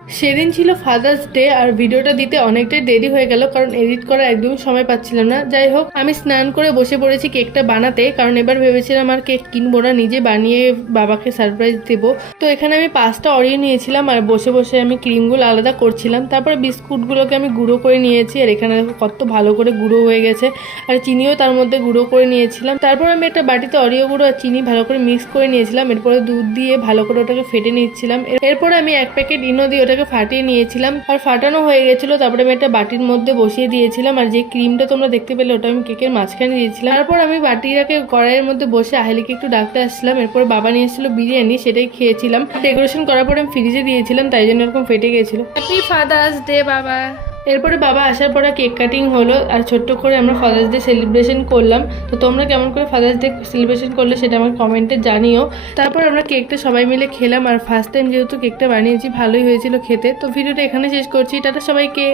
সেদিন ছিল father's day আর ভিডিওটা দিতে অনেকটাই দেরি হয়ে গেল, কারণ এডিট করার একদমই সময় পাচ্ছিলাম না। যাই হোক, আমি স্নান করে বসে পড়েছি কেকটা বানাতে, কারণ এবার ভেবেছিলাম আর কেক কিনবো না, নিজে বানিয়ে বাবাকে সারপ্রাইজ দেবো। তো এখানে আমি পাঁচটা অরিও নিয়েছিলাম আর বসে বসে আমি ক্রিমগুলো আলাদা করছিলাম। তারপরে বিস্কুটগুলোকে আমি গুঁড়ো করে নিয়েছি, আর এখানে কত ভালো করে গুঁড়ো হয়ে গেছে। আর চিনিও তার মধ্যে গুঁড়ো করে নিয়েছিলাম। তারপর আমি একটা বাটিতে অরিও গুঁড়ো আর চিনি ভালো করে মিক্স করে নিয়েছিলাম। এরপরে দুধ দিয়ে ভালো করে ওটাকে ফেটে নিচ্ছিলাম। এরপরে আমি এক প্যাকেট ইনো দিয়ে ওটাকে ফাটিয়ে নিয়েছিলাম। আর ফাটানো হয়ে গেছিল, তারপরে আমি একটা বাটির মধ্যে বসিয়ে দিয়েছিলাম। আর যে ক্রিমটা তোমরা দেখতে পেলে, ওটা আমি কেকের মাঝখানে দিয়েছিলাম। তারপর আমি বাটিটাকে কড়াইয়ের মধ্যে বসে আহেলিকে একটু ডাকতে আসছিলাম। এরপর বাবা নিয়ে এসেছিল বিরিয়ানি, সেটাই খেয়েছিলাম। ডেকোরেশন করার পরে আমি ফ্রিজে দিয়েছিলাম, তাই জন্য এরকম ফেটে গেছিল। হ্যাপি ফাদার্স ডে বাবা। এরপরে বাবা আসার পরে কেক কাটিং হলো, আর ছোট্ট করে আমরা ফাদার্স ডে সেলিব্রেশন করলাম। তো তোমরা কেমন করে ফাদার্স ডে সেলিব্রেশন করলে সেটা আমার কমেন্টে জানিও। তারপর আমরা কেকটা সবাই মিলে খেলাম, আর ফার্স্ট টাইম যেহেতু কেকটা বানিয়েছি, ভালোই হয়েছিল খেতে। তো ভিডিওটা এখানে শেষ করছি। টাটা সবাইকে!